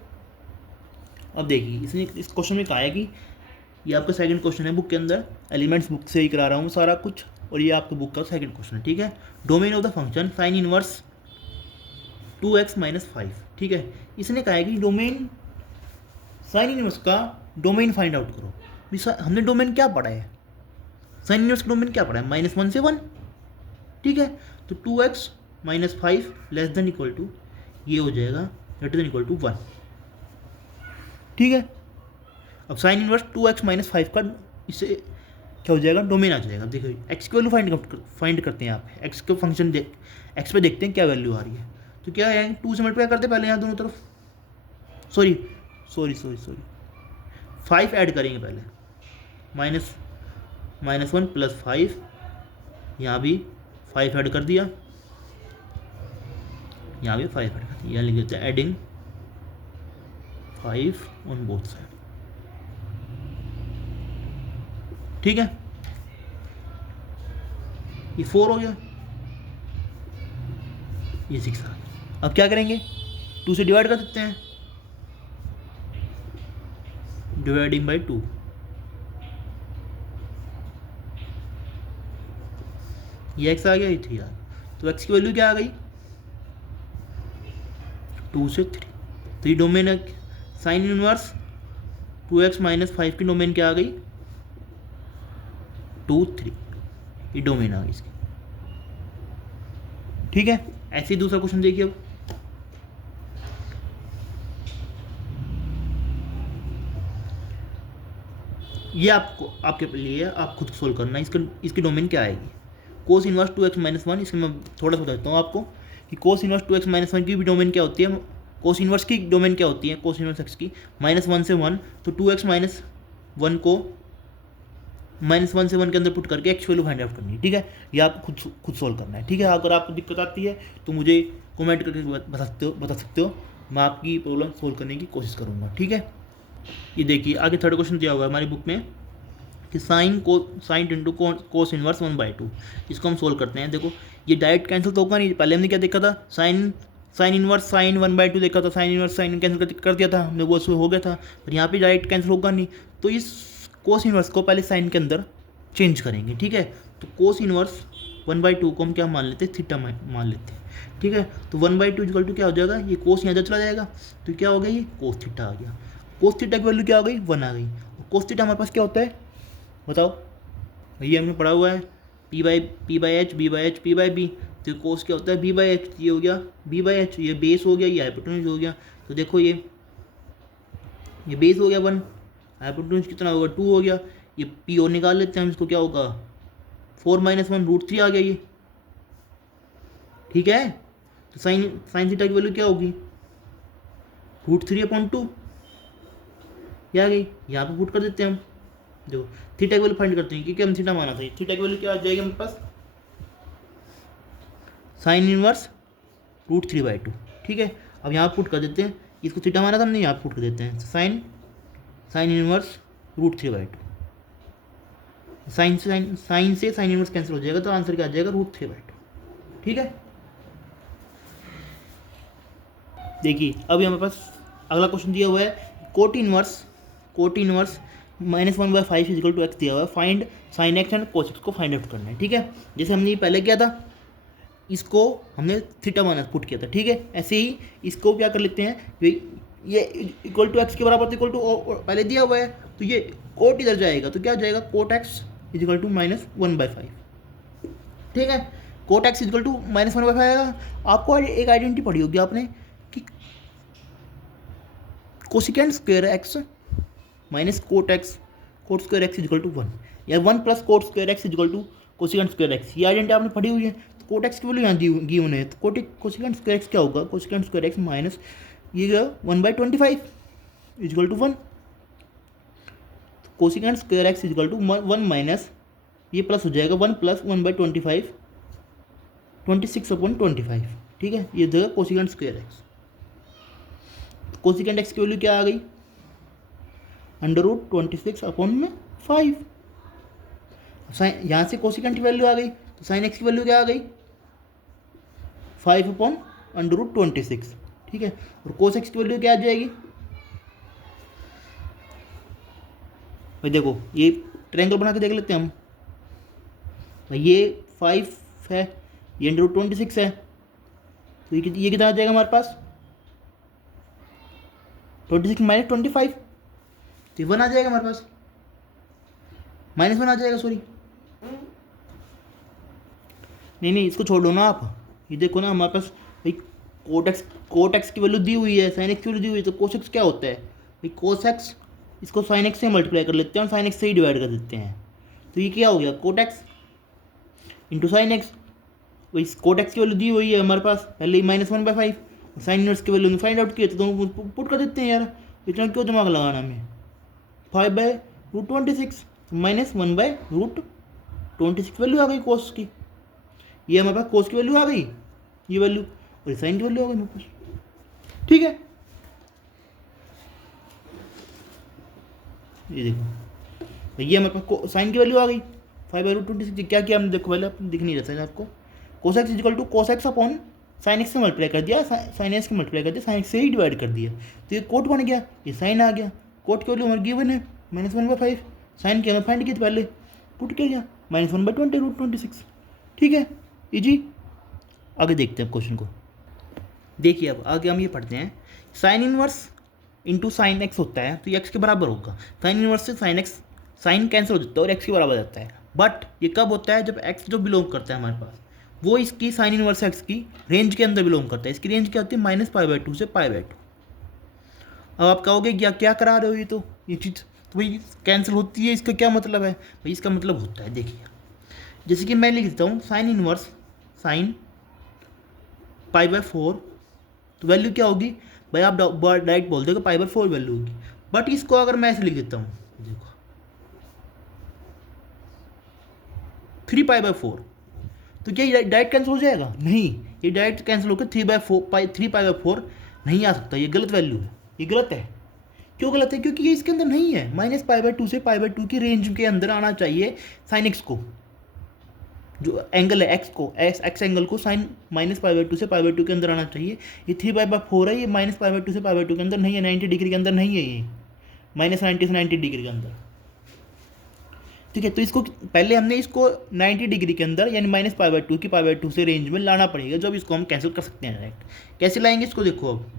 अब देखिए इसने इस क्वेश्चन में कहा है कि ये आपका सेकंड क्वेश्चन है बुक के अंदर, एलिमेंट्स बुक से ही करा रहा हूँ सारा कुछ, और ये आपका बुक का सेकंड क्वेश्चन है। ठीक है, domain of the function sine inverse 2x - 5। ठीक है, इसने कहा है कि डोमेन साइन इनवर्स का डोमेन फाइंड आउट करो। हमने डोमेन क्या पढ़ा है, साइन इनवर्स का डोमेन क्या पढ़ा है, -1 से 1। ठीक है, तो 2x - 5 <= ये हो जाएगा >= 1। ठीक है, अब साइन इनवर्स 2x - 5 का इससे क्या हो जाएगा, डोमेन आ जाएगा। देखो एक्स की वैल्यू फाइंड करते हैं आप, एक्स के फंक्शन एक्स पे देखते हैं क्या वैल्यू आ रही है, तो क्या है 2 से मल्टीप्लाई करते हैं पहले यहाँ दोनों तरफ, सॉरी 5 ऐड करेंगे पहले, -1 + 5, यहाँ भी 5 ऐड कर दिया, यहाँ भी 5 ऐड कर दिया, यहाँ लिख देते हैं एडिंग 5 ऑन बोथ साइड। ठीक है, ये 4 हो गया, ये 6 आ गया। अब क्या करेंगे, 2 से डिवाइड कर देते हैं, डिवाइडिंग बाई 2, ये x आ गया, ये 3 आ गया, तो x की वैल्यू क्या आ गई, 2 से 3। तो ये डोमेन है साइन इनवर्स 2x - 5 की डोमेन क्या आ गई, 2 3, ये डोमेन आ गई इसकी। ठीक है, ऐसे ही दूसरा क्वेश्चन देखिए। अब ये आपके लिए आप खुद सोल्व करना, इसकी डोमेन क्या आएगी, कोस इनवर्स 2x - 1। इसमें मैं थोड़ा सा बताता हूँ आपको कि कोस इनवर्स 2x - 1 की भी डोमेन क्या होती है, कोस इनवर्स की डोमेन क्या होती है, कोस इनवर्स x की -1 से 1, तो 2x - 1 को -1 से 1 के अंदर पुट करके एक्स वैल्यू फाइंड आउट करनी है। ठीक है, ये आप खुद सोल्व करना है। ठीक है, अगर आपको दिक्कत आती है तो मुझे कमेंट करके बता सकते हो, मैं आपकी प्रॉब्लम सोल्व करने की कोशिश करूँगा। ठीक है, ये देखिए आगे थर्ड क्वेश्चन दिया हुआ है हमारी बुक में कि साइन × कोस इनवर्स 1/2, इसको हम सोल्व करते हैं। देखो ये डायरेक्ट कैंसिल तो होगा नहीं, पहले हमने क्या देखा था, साइन इनवर्स साइन 1/2 देखा था, साइन इनवर्स साइन कैंसिल कर दिया था हमने, वो हो गया था, पर यहाँ पे डायरेक्ट कैंसिल होगा नहीं, तो इस कोस इनवर्स को पहले साइन के अंदर चेंज करेंगे। ठीक है, तो कोस इनवर्स 1/2 को हम क्या मान लेते हैं, थीटा मान लेते हैं। ठीक है, तो 1/2 = क्या हो जाएगा, ये कोस यहाँ चला जाएगा, तो क्या हो गया, ये कोस थीटा आ गया। कोस थीटा की वैल्यू क्या हो गई, 1 आ गई। कोस थीटा हमारे पास क्या होता है बताओ, भैया हमने पढ़ा हुआ है P/H B/H P/B, तो कोस क्या होता है B/H, ये हो गया B/H, ये बेस हो गया, ये हाइपोटेन्यूज हो गया। तो देखो ये बेस हो गया 1, हाइपोटेन्यूज कितना होगा 2 हो गया, ये P और निकाल लेते हैं हम, इसको क्या होगा 4 - 1 √3 आ गया ये। ठीक है, तो साइन थीटा की वैल्यू क्या होगी, √3/2 ये आ गई, यहाँ पे पुट कर देते हैं हम। देखो थीटा की वैल्यू फाइंड करते हैं, क्योंकि हम थीटा माना था, थीटा की वैल्यू क्या आ जाएगी हमारे पास, साइन इनवर्स √3/2। ठीक है, अब यहाँ पुट कर देते हैं, इसको थीटा माना था हमने, यहाँ पुट कर देते हैं साइन इनवर्स √3/2। साइन से साइन इनवर्स कैंसिल हो जाएगा, तो आंसर क्या आ जाएगा √3/2। ठीक है, देखिए अभी हमारे पास अगला क्वेश्चन दिया हुआ है cot inverse -1/5 equal to x दिया हुआ है, find sine x and cos x को फाइंड आउट करना है, ठीक है। जैसे हमने ये पहले किया था, इसको हमने थीटा माइनस पुट किया था, ठीक है। ऐसे ही इसको क्या कर लेते हैं, ये इक्वल टू एक्स के बराबर इक्वल टू पहले दिया हुआ है, तो ये कोट इधर जाएगा तो क्या हो जाएगा, कोट एक्स इजिकल टू -1/5, ठीक है। कोट एक्स इजिकल टू -1/5 आएगा। आपको एक आइडेंटिटी पढ़ी होगी आपने कि cosecant square x minus cot square x equal to 1, या 1 plus cot square x equal to cosecant square x, ये आइडेंटिटी आपने पढ़ी हुई है। तो कोट एक्स की वैल्यू यहाँ दी हुई है, तो कोसिकेंट स्क्वायर एक्स क्या होगा, कोसिकेंट स्क्वायर एक्स माइनस ये 1/25 equal to 1, cosecant square x equal to 1 minus ये प्लस हो जाएगा 1 प्लस 1/25 26/25, ठीक है। ये देगा cosecant square x. Cosecant x की वैल्यू क्या आ गई, √26/5। यहाँ से कोसिकेंट की वैल्यू आ गई तो साइन एक्स की वैल्यू क्या आ गई, 5/√26, ठीक है। और कोस एक्स की वैल्यू क्या आ जाएगी, भाई देखो ये ट्रायंगल बना के देख लेते हैं हम। भाई ये 5 है, ये √26 है, तो ये कितना आ जाएगा हमारे पास, 26 - 25, तो 1 आ जाएगा हमारे पास, -1 आ जाएगा, सॉरी नहीं इसको छोड़ दो ना आप। ये देखो ना हमारे पास भाई कोट एक्स की वैल्यू दी हुई है, साइन एक्स की वैल्यू दी हुई है, तो कोस एक्स क्या होता है भाई, कोस एक्स इसको साइन एक्स से मल्टीप्लाई कर लेते हैं और साइन एक्स से ही डिवाइड कर देते हैं, तो ये क्या हो गया, cot x into sine x. वही कोट एक्स की वैल्यू दी हुई है हमारे पास पहले ही -1/5, साइन इनवर्स की वैल्यू फाइंड आउट किए, तो दोनों पुट कर देते हैं यार, इतना क्यों दिमाग लगाना हमें। 5/√26 -1/√26 वैल्यू आ गई कोस की, ये हमारे पास कोस की वैल्यू आ गई, ये वैल्यू, और साइन की वैल्यू आ गई मेरे पास, ठीक है। ये देखो ये हमारे पास साइन की वैल्यू आ गई 5/√26। क्या किया हमने, देखो पहले दिख नहीं रहता है आपको, cos x equal to cos x upon sine x से मल्टीप्लाई कर दिया, साइन एक्स के मल्टीप्लाई कर दिया, साइन एक्स से ही डिवाइड कर दिया, तो ये कोट बन गया, ये साइन आ गया। कोट की वैल्यू हमारी गिवन है -1/5, साइन की हमें फाइंड की थी पहले, पुट किया गया -1/20√26, ठीक है। इजी। आगे देखते हैं क्वेश्चन को। देखिए अब आगे हम ये पढ़ते हैं, sine inverse into sine x होता है तो ये एक्स के बराबर होगा। साइन इनवर्स से साइन एक्स, साइन कैंसिल हो जाता है और एक्स के बराबर जाता है, बट ये कब होता है, जब एक्स जो बिलोंग करता है हमारे पास वो इसकी साइन इनवर्स एक्स की रेंज के अंदर बिलोंग करता है। इसकी रेंज क्या होती है, -π/2 से π/2। अब आप कहोगे क्या करा रहे हो, ये चीज़ तो भाई कैंसिल होती है, इसका क्या मतलब है भाई, इसका मतलब होता है, देखिए जैसे कि मैं लिख देता हूँ साइन इनवर्स साइन π/4, तो वैल्यू क्या होगी भाई, आप डायरेक्ट बोल दोगे π/4 वैल्यू होगी, बट इसको अगर मैं ऐसे लिख देता हूँ, देखो 3π/4, तो क्या ये डायरेक्ट कैंसिल हो जाएगा, नहीं, ये डायरेक्ट कैंसिल होकर 3π/4 नहीं आ सकता, ये गलत वैल्यू है, ये गलत है। क्यों गलत है, क्योंकि ये इसके अंदर नहीं है, -π/2 से π/2 की रेंज के अंदर आना चाहिए साइन एक्स को, जो एंगल है एक्स को, एक्स एंगल को साइन -π/2 से π/2 के अंदर आना चाहिए। ये 3π/4 है, ये -π/2 से π/2 के अंदर नहीं है, 90 डिग्री के अंदर नहीं है, ये -90 से 90 डिग्री के अंदर, ठीक है। तो इसको पहले हमने इसको 90 डिग्री के अंदर यानी -π/2 की π/2 से रेंज में लाना पड़ेगा, जब इसको हम कैंसिल कर सकते हैं डायरेक्ट। कैसे लाएंगे इसको, देखो अब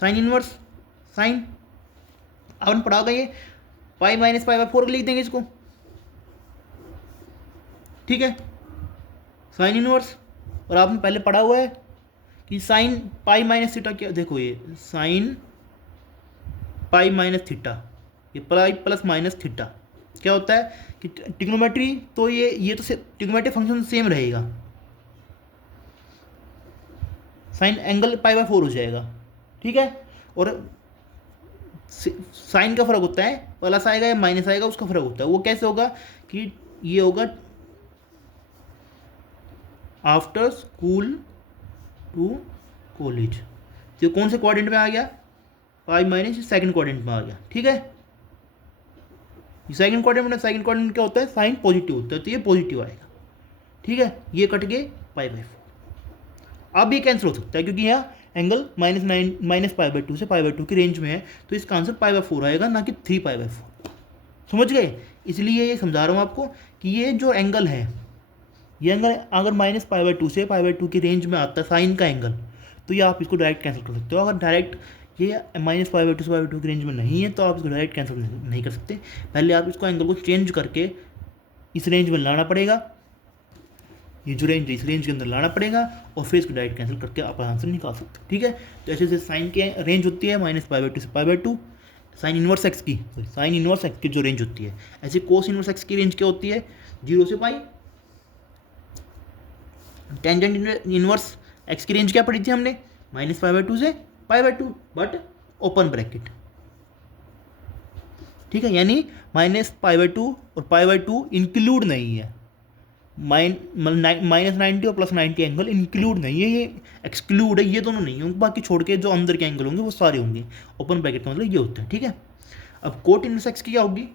साइन इनवर्स साइन, अब हम पढ़ा गए पाई -π/4 लिख देंगे इसको, ठीक है, साइन इनवर्स। और आपने पहले पढ़ा हुआ है कि साइन पाई माइनस थीटा, क्या देखो ये साइन पाई माइनस थीटा, ये पाई प्लस माइनस थीटा क्या होता है कि ट्रिग्नोमेट्री, तो ये तो ट्रिग्नोमेट्री फंक्शन सेम रहेगा, साइन एंगल π/4 हो जाएगा, ठीक है। और साइन का फर्क होता है, प्लस आएगा या माइनस आएगा उसका फर्क होता है, वो कैसे होगा कि ये होगा आफ्टर स्कूल टू कॉलेज, तो कौन से क्वाड्रेंट में आ गया, पाई माइनस सेकंड क्वाड्रेंट में आ गया, ठीक है। सेकंड क्वाड्रेंट क्या होता है, साइन पॉजिटिव होता है, तो ये पॉजिटिव आएगा, ठीक है। ये कट के π/4। अब ये कैंसिल हो सकता है क्योंकि यहाँ एंगल -पाई/2 से पाई/2 की रेंज में है, तो इसका आंसर पाई/4 आएगा, ना कि 3 पाई/4। समझ गए? इसलिए ये समझा रहा हूँ आपको कि ये जो एंगल है, ये एंगल अगर -पाई/2 से पाई/2 की रेंज में आता है साइन का एंगल, तो ये आप इसको डायरेक्ट कैंसिल कर सकते हो। अगर डायरेक्ट ये -पाई/2 से पाई/2 की रेंज में नहीं है, तो आप इसको डायरेक्ट कैंसिल नहीं कर सकते। पहले आप इसको एंगल को चेंज करके इस रेंज में लाना पड़ेगा, ये जो रेंज है इस रेंज के अंदर लाना पड़ेगा, और फिर इसको डायरेक्ट कैंसिल करके आप आंसर निकाल सकते हो। ठीक है, तो ऐसे साइन की रेंज होती है -पाई/2 से पाई/2, साइन इनवर्स एक्स की, साइन इनवर्स एक्स की जो रेंज होती है। ऐसे कोस इनवर्स एक्स की रेंज क्या होती है? 0 से पाई। टेंजेंट इनवर्स एक्स की रेंज क्या पढ़ी थी हमने? -पाई/2 से पाई/2, बट ओपन ब्रैकेट। ठीक है, यानी -पाई/2 और पाई/2 इंक्लूड नहीं है, -90 और +90 एंगल इंक्लूड नहीं है, ये एक्सक्लूड है, ये दोनों नहीं होंगे, बाकी छोड़ के जो अंदर के एंगल होंगे वो सारे होंगे। ओपन ब्रैकेट का मतलब ये होता है। ठीक है, अब कोट इनवर्स एक्स की क्या होगी?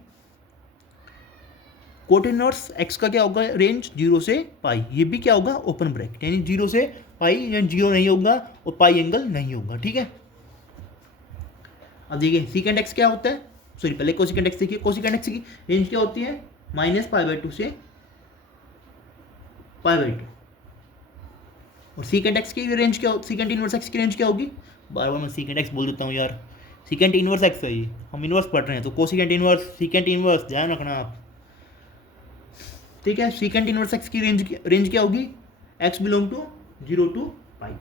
कोट इनवर्स एक्स का क्या होगा? रेंज 0 से पाई, ये भी क्या होगा? ओपन ब्रैकेट, यानी 0 से पाई, यानी 0 नहीं होगा और पाई एंगल नहीं होगा। ठीक है, अब देखिए सीकेंड एक्स क्या होता है, सॉरी पहले कोसिकेंड एक्स देखिए। कोसिकेंड एक्स की रेंज क्या होती है? -पाई/2 से पाई/2। और सीकेंड एक्स की रेंज क्या, सीकेंड इनवर्स एक्स की रेंज क्या होगी? बार बार मैं सीकेंड एक्स बोल देता हूँ यार, सीकेंड इनवर्स एक्स है, ये हम इनवर्स पढ़ रहे हैं, तो कोसिकेंड इनवर्स, सीकेंड इनवर्स ध्यान रखना आप। ठीक है, सीकेंड इनवर्स एक्स की रेंज क्या होगी? X belong to 0 to pi,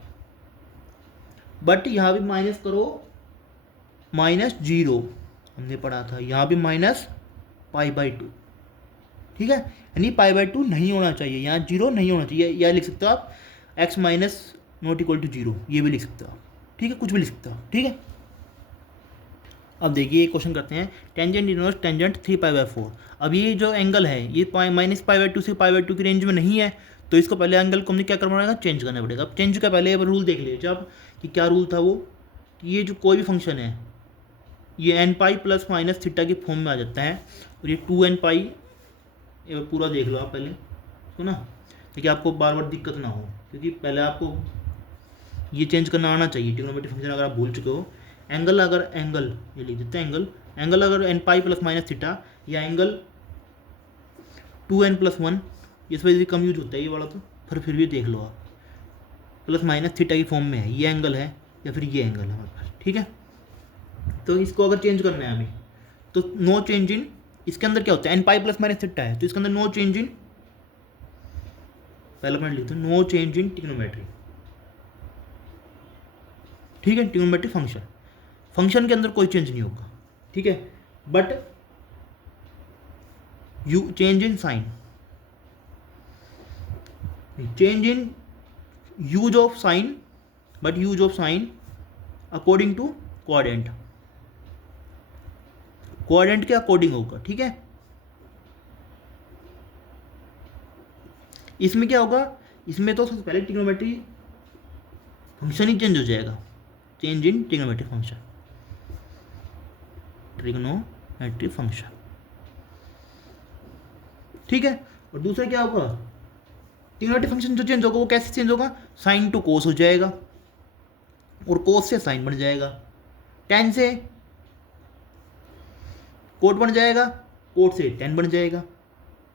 but यहाँ भी माइनस करो, -0 हमने पढ़ा था, यहाँ भी -पाई/2। ठीक है, यानी पाई/2 नहीं होना चाहिए, यहाँ 0 नहीं होना चाहिए, या लिख सकते हो आप x -0, ये भी लिख सकते हो आप। ठीक है, कुछ भी लिख सकते हो। ठीक है, अब देखिए एक क्वेश्चन करते हैं, टेंजेंट इनवर्स टेंजेंट 3 पाई/4। अब ये जो एंगल है ये -पाई/2 से पाई/2 की रेंज में नहीं है, तो इसको पहले एंगल को हमने क्या करना पड़ेगा? चेंज करना पड़ेगा। अब चेंज का पहले रूल देख लीजिए आप कि क्या रूल था वो, कि ये जो कोई भी फंक्शन है ये n पाई ± थीटा की फॉर्म में आ जाता है, और ये 2n पाई, ये पूरा देख लो आप पहले इसको ना, ताकि आपको बार बार दिक्कत ना हो, क्योंकि पहले आपको ये चेंज करना आना चाहिए। ट्रिग्नोमेट्रिक फंक्शन अगर आप भूल चुके हो, एंगल ये लिख देते हैं, एंगल अगर n पाई ± थीटा, या एंगल 2n+1, इस वजह से कम यूज होता है ये वाला, तो फिर भी देख लो आप, ± थीटा की फॉर्म में है, ये एंगल है या फिर ये एंगल है हमारे पास। ठीक है, तो इसको अगर चेंज करना है हमें, तो नो चेंज इन, इसके अंदर क्या होता है? n पाई ± थीटा है, तो इसके अंदर नो चेंज इन, पहला पॉइंट लिखते हैं, नो चेंज इन ट्रिग्नोमेट्री। ठीक है, ट्रिग्नोमेट्रिक फंक्शन के अंदर कोई चेंज नहीं होगा। ठीक है, but you change in sign, change in use of sign, but use of sign according to coordinate, coordinate के अकॉर्डिंग होगा। ठीक है, इसमें क्या होगा? इसमें तो सबसे पहले ट्रिग्नोमेट्री फंक्शन ही चेंज हो जाएगा, change in trigonometric function, trigonometric function. ठीक है, और दूसरा क्या होगा? ट्रिग्नोमेट्रिक फंक्शन जो चेंज होगा वो कैसे चेंज होगा? साइन टू कोस हो जाएगा, और कोस से साइन बन जाएगा, टेन से कोट बन जाएगा, कोट से टेन बन जाएगा,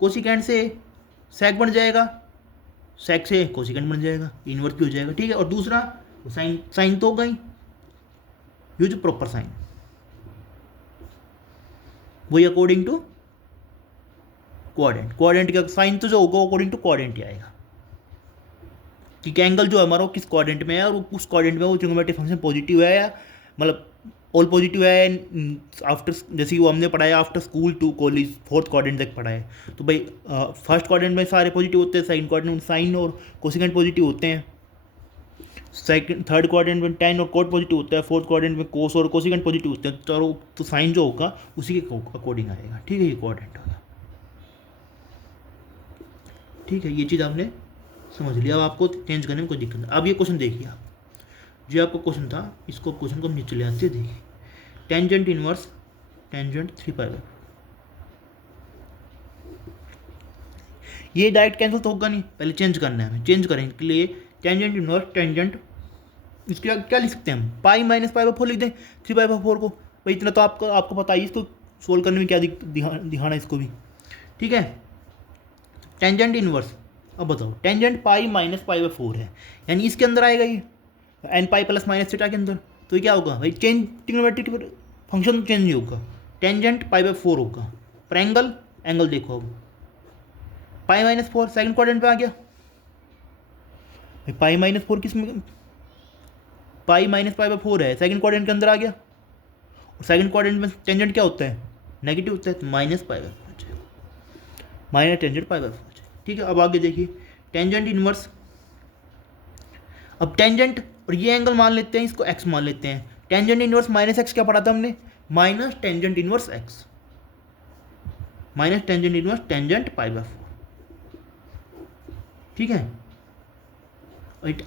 कोसिकेंट से सेक बन जाएगा, सेक से कोसिकेंट बन जाएगा, इनवर्स भी हो जाएगा। ठीक है, और दूसरा साइन तो होगा ही, यूज प्रॉपर साइन, वही अकॉर्डिंग टू कोऑर्डिनेट का साइन तो जो होगा अकॉर्डिंग टू कोऑर्डिनेट ही आएगा, क्योंकि एंगल जो है हमारा किस कोऑर्डिनेट में है, और उस कोऑर्डिनेट में वो ट्रिग्नोमेट्रिक फंक्शन पॉजिटिव है, या मतलब ऑल पॉजिटिव है। आफ्टर जैसे वो हमने पढ़ाया after school to college 4th quadrant तक पढ़ाया, तो भाई फर्स्ट क्वाड्रेंट में सारे पॉजिटिव होते हैं, सेकंड क्वाड्रेंट में साइन और कोसिकेंट पॉजिटिव होते हैं, थर्ड क्वाड्रेंट में टेन और कोट पॉजिटिव होता है, फोर्थ क्वाड्रेंट में कोस और कोसिकेंट पॉजिटिव होते हैं, तो साइन जो होगा उसी के अकॉर्डिंग आएगा। ठीक है, ये कोऑर्डिनेट होगा। ठीक है, ये चीज़ आपने समझ लिया, अब आपको चेंज करने में कोई दिक्कत नहीं। अब ये क्वेश्चन देखिए आप, जो आपका क्वेश्चन था, इसको क्वेश्चन को नीचे ले आते देखिए, टेंजेंट इनवर्स टेंजेंट 3 पाई, ये डायरेक्ट कैंसिल तो होगा नहीं, पहले चेंज करना है हमें। चेंज करने के लिए टेंजेंट इनवर्स टेंजेंट इसको क्या क्या लिख सकते हैं हम, पाई माइनस पाई बाई फोर लिख दें, 3 पाई बाई 4 को। भाई इतना तो आपको आपको पता ही, इसको सोल्व करने में क्या दिखाना इसको भी। ठीक है, टेंजेंट इनवर्स, अब बताओ tangent pi minus pi by 4 है, यानी इसके अंदर आएगा ये n pi plus minus theta के अंदर। तो ये क्या होगा भाई, चेंज ट्रिग्नोमेट्रिक फंक्शन चेंज नहीं होगा, टेंजेंट पाई बाई 4 होगा। पर एंगल देखो अब, पाई माइनस 4 सेकंड क्वाड्रेंट पे आ गया, पाई माइनस 4 किस में, पाई माइनस पाई बाई 4 है, सेकंड क्वाड्रेंट के अंदर आ गया। और सेकंड क्वाड्रेंट में टेंजेंट क्या होता है, नेगेटिव होता है, तो minus pi by 4, minus tangent pi by 4। ठीक है, अब आगे देखिए टेंजेंट इनवर्स। अब टेंजेंट और ये एंगल मान लेते हैं, इसको एक्स मान लेते हैं। टेंजेंट इनवर्स माइनस एक्स क्या पढ़ा था हमने, minus tangent inverse x, minus tangent inverse tangent pi by 4। ठीक है,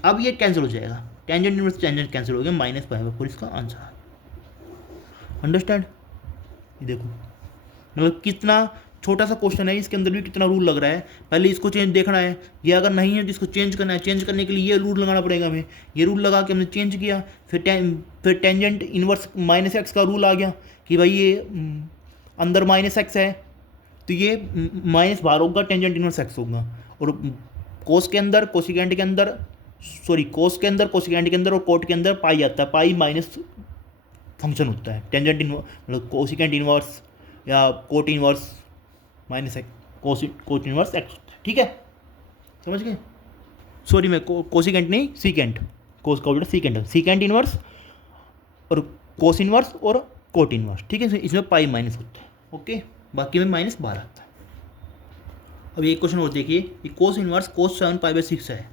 अब ये कैंसिल हो जाएगा, टेंजेंट इनवर्स टेंजेंट कैंसिल हो गया, माइनस पाई बाई 4 इसका आंसर। अंडरस्टैंड, ये देखो मतलब कितना छोटा सा क्वेश्चन है, इसके अंदर भी कितना रूल लग रहा है। पहले इसको चेंज देखना है, ये अगर नहीं है तो इसको चेंज करना है, चेंज करने के लिए ये रूल लगाना पड़ेगा हमें। ये रूल लगा के हमने चेंज किया, फिर टेंजेंट इनवर्स माइनस एक्स का रूल आ गया कि भाई ये अंदर माइनस एक्स है तो ये माइनस बाहर होगा, टेंजेंट इनवर्स एक्स होगा। और कोस के अंदर कोसिकेंट के अंदर, सॉरी कोस के अंदर कोसिकेंट के अंदर और कोट के अंदर पाई आता है, पाई माइनस फंक्शन होता है। टेंजेंट इनवर्स मतलब कोसिकेंट इनवर्स या cot inverse minus x, coat inverse x होता है। ठीक है, समझ गए, सॉरी मैं कोसिकेंट नहीं सीकेंट, कोस का उल्टा सीकेंट है, सीकेंट इनवर्स और कोस इनवर्स और कोट इनवर्स। ठीक है, इसमें पाई माइनस होता है, ओके, बाकी में माइनस 12 आता है। अब एक क्वेश्चन और देखिए, ये cos inverse cos 7 pi by 6 है।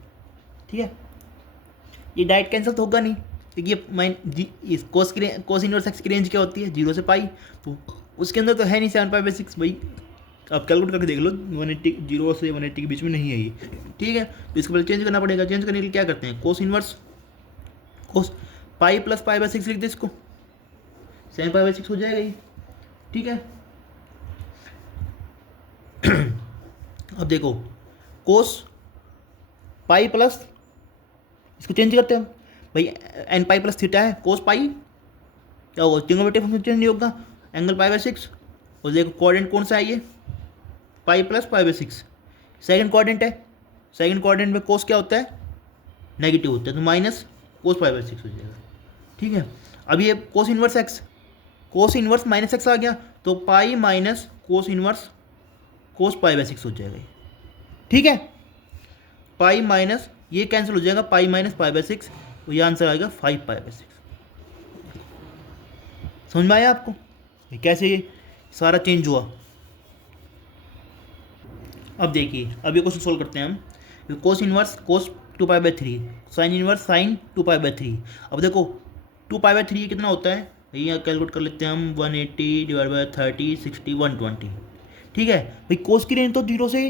ठीक है, ये डायरेक्ट कैंसिल तो होगा नहीं, क्योंकि ये कोस इनवर्स एक्स की रेंज क्या होती है, 0 से पाई, तो उसके अंदर तो है नहीं 7 पाई बाई 6 भाई, आप कैलकुलेट करके देख लो, 180 0 से 180 के बीच में नहीं है ये। ठीक है, तो इसको पहले चेंज करना पड़ेगा, चेंज करने के लिए क्या करते हैं, कोस inverse cos pi plus pi by 6 लिख दे इसको, 7 पाई बाई 6 हो जाएगा ये। ठीक है, अब देखो कोस पाई प्लस, इसको चेंज करते हैं भाई, एन पाई प्लस थीटा है, कोस पाई क्या होगा, ट्रिग्नोमेट्रिक फंक्शन चेंज नहीं होगा, एंगल पाई बाई 6। और देखो कोऑर्डिनेट कौन सा है ये, pi plus pi by 6, second coordinate है, सेकंड कोऑर्डिनेट में कोस क्या होता है, नेगेटिव होता है, तो माइनस कोस पाई बाई 6 हो जाएगा। ठीक है, अब ये cos inverse x, cos inverse minus x आ गया, तो pi minus cos inverse cos pi by 6 हो जाएगा। ठीक है, पाई माइनस ये कैंसिल हो जाएगा, पाई माइनस पाई बाई 6, तो ये आंसर आएगा 5 पाई बाई 6। समझ में आया आपको कैसे ये सारा चेंज हुआ। अब देखिए, अब ये क्वेश्चन सोल्व करते हैं हम, कोस inverse cos 2 pi by 3, sine inverse sine 2 pi by 3। अब देखो 2 पाई बाई 3 कितना होता है, यहाँ कैलकुलेट कर लेते हैं हम, 180 डिवाइड बाई 30 60 120। ठीक है भाई, कोस की रेंज तो 0 से